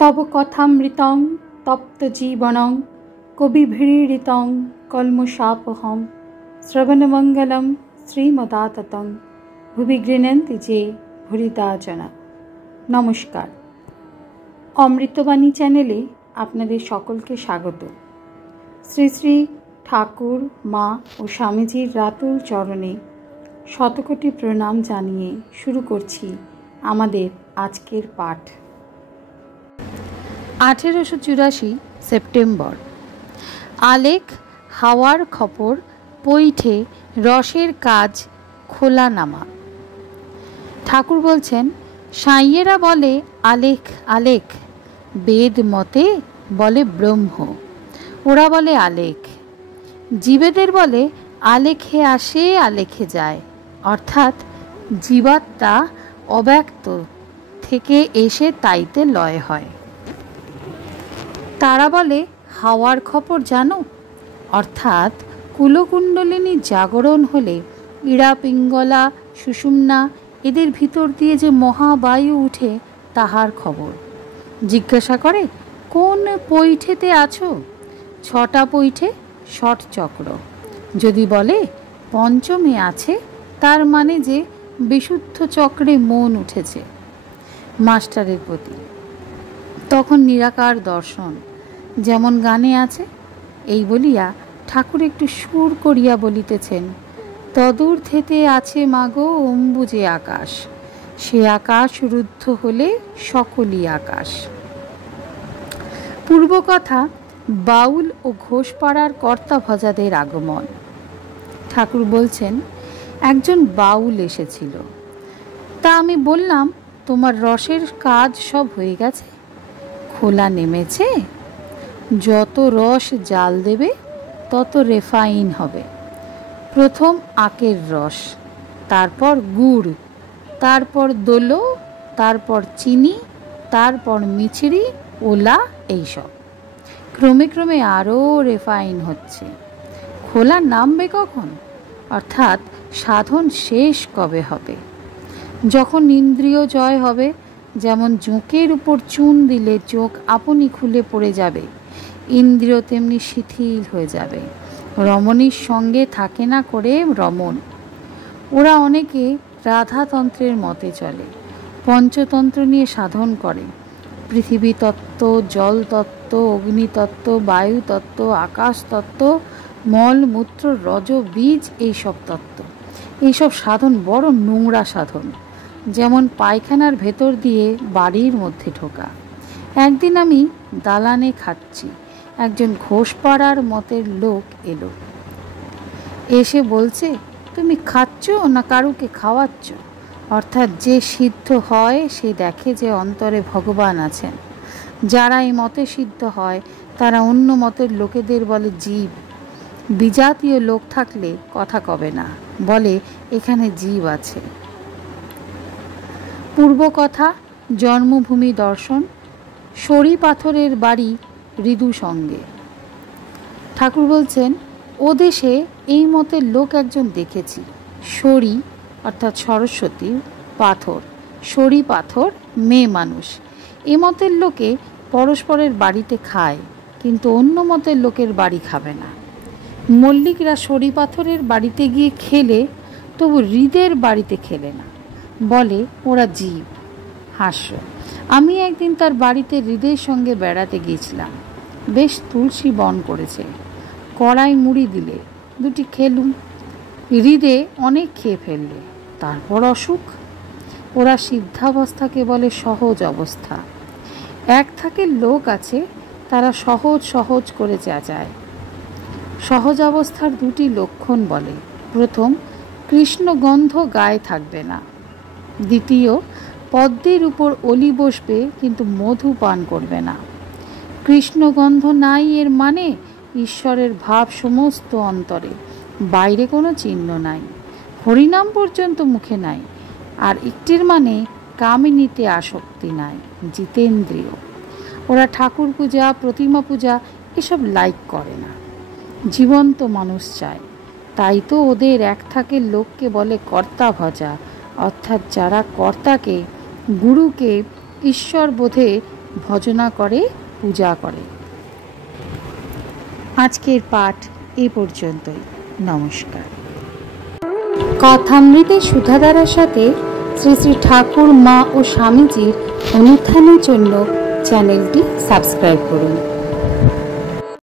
तव कथामृतं तप्तजीवनं कविभिरीडितं कल्मषापहं श्रवणमंगलं श्रीमदाततं भुवि गृह्णन्ति जे भूरिदा जना। नमस्कार, अमृतबाणी चैनेले आपनादेर सकलके स्वागत। श्री श्री ठाकुर मा और स्वामीजीर रातुल चरणे शतकोटी प्रणाम जानिए शुरू करछि आमादेर आजकेर पाठ। 1884 सेप्टेम्बर। आलेख हावार खपर पईठे रसेर काज खोला नामा। ठाकुर बोलছেন साइयेरा बोले आलेख आलेख, वेद मते बोले ब्रह्म, ओरा बोले आलेख। जीवेदेर बोले आलेखे आसे आलेखे जाए, अर्थात जीवात्मा अव्यक्त थेके एसे ताइते लय हय। तारा बोले हावार खबर जानो, अर्थात कुलकुंडलिनी जागरण होले इड़ा पिंगला सुषुम्ना एদের ভিতর দিয়ে যে মহাবায়ু উঠে তাহার খবর। জিজ্ঞাসা করে কোন পৈঠেতে আছো? 6টা পৈঠে ষট চক্র। যদি বলে পঞ্চমে আছে, তার মানে যে বিশুদ্ধ চক্রে মন উঠেছে মাস্টারের প্রতি। তখন নিরাকার দর্শন যেমন গানে আছে। এই বলিয়া ঠাকুর একটু সুর করিয়া বলিতেছেন, তদূর থেতে আছে মাগো অম্বুজে আকাশ, সে আকাশ রুদ্ধ হলে সকলই আকাশ। পূর্ব কথা বাউল ও ঘোষপাড়ার কর্তা ভজাদের আগমন। ঠাকুর বলছেন একজন বাউল এসেছিল। তা আমি বললাম, তোমার রসের কাজ সব হয়ে গেছে? খোলা নেমেছে? যত রস জাল দেবে তত রেফাইন হবে। প্রথম আখের রস, তারপর গুড়, তারপর দোলো, তারপর চিনি, তারপর মিছরি, ওলা, এইসব ক্রমে ক্রমে আরও রেফাইন হচ্ছে। খোলা নামবে কখন? অর্থাৎ সাধন শেষ কবে হবে? যখন ইন্দ্রিয় জয় হবে। যেমন জোঁকের উপর চুন দিলে চোখ আপনি খুলে পড়ে যাবে, ইন্দ্রিয় তেমনি শিথিল হয়ে যাবে। রমণীর সঙ্গে থাকে না করে রমণ। ওরা অনেকে রাধাতন্ত্রের মতে চলে, পঞ্চতন্ত্র নিয়ে সাধন করে। পৃথিবী তত্ত্ব, জল তত্ত্ব, অগ্নিতত্ত্ব, বায়ু তত্ত্ব, আকাশ তত্ত্ব, মল মূত্র রজ বীজ, এইসব তত্ত্ব। এইসব সাধন বড় নোংরা সাধন। যেমন পায়খানার ভেতর দিয়ে বাড়ির মধ্যে ঢোকা। একদিন আমি দালানে খাচ্ছি, একজন ঘোষপাড়ার মতের লোক এলো। এসে বলছে, তুমি খাচ্ছ না কারুকে খাওয়াচ্ছ? অর্থাৎ যে সিদ্ধ হয় সে দেখে যে অন্তরে ভগবান আছেন। যারা এই মতে সিদ্ধ হয় তারা অন্য মতের লোকেদের বলে জীব। বিজাতীয় লোক থাকলে কথা কবে না, বলে এখানে জীব আছে। পূর্ব কথা জন্মভূমি দর্শন। সরি পাথরের বাড়ি ঋদু সঙ্গে। ঠাকুর বলছেন ও দেশে এই মতের লোক একজন দেখেছি। সরি অর্থাৎ সরস্বতী, পাথর, সরি পাথর মেয়ে মানুষ। এ মতের লোকে পরস্পরের বাড়িতে খায়, কিন্তু অন্য মতের লোকের বাড়ি খাবে না। মল্লিকরা সরি পাথরের বাড়িতে গিয়ে খেলে, তবু হৃদের বাড়িতে খেলে না, বলে ওরা জীব। হাস্য। আমি একদিন তার বাড়িতে হৃদের সঙ্গে বেড়াতে গিয়েছিলাম। বেশ তুলসী বন করেছে। কড়াই মুড়ি দিলে, দুটি খেলুম। হৃদে অনেক খেয়ে ফেললে, তারপর অসুখ। ওরা সিদ্ধাবস্থাকে বলে সহজ অবস্থা। এক থাকে লোক আছে, তারা সহজ সহজ করে চেঁচায়। সহজ অবস্থার দুটি লক্ষণ বলে। প্রথম, কৃষ্ণগন্ধ গায়ে থাকবে না। দ্বিতীয়, পদ্মের উপর অলি বসবে কিন্তু মধু পান করবে না। কৃষ্ণগন্ধ নাই এর মানে ঈশ্বরের ভাব সমস্ত অন্তরে, বাইরে কোনো চিহ্ন নাই। হরিনাম পর্যন্ত মুখে নাই। আর একটির মানে কামিনীতে আসক্তি নাই, জিতেন্দ্রিয়। ওরা ঠাকুর পূজা, প্রতিমা পূজা এসব লাইক করে না, জীবন্ত মানুষ চায়। তাই তো ওদের এক থাকে লোককে বলে কর্তা ভজা, অর্থাৎ যারা কর্তাকে, গুরুকে ঈশ্বর বোধে ভজনা করে, পূজা করে। আজকের পাঠ এ পর্যন্তই। নমস্কার। কথামৃতে সুধাধারার সাথে শ্রী শ্রী ঠাকুর, মা ও স্বামীজির অনুধ্যানের জন্য চ্যানেলটি সাবস্ক্রাইব করুন।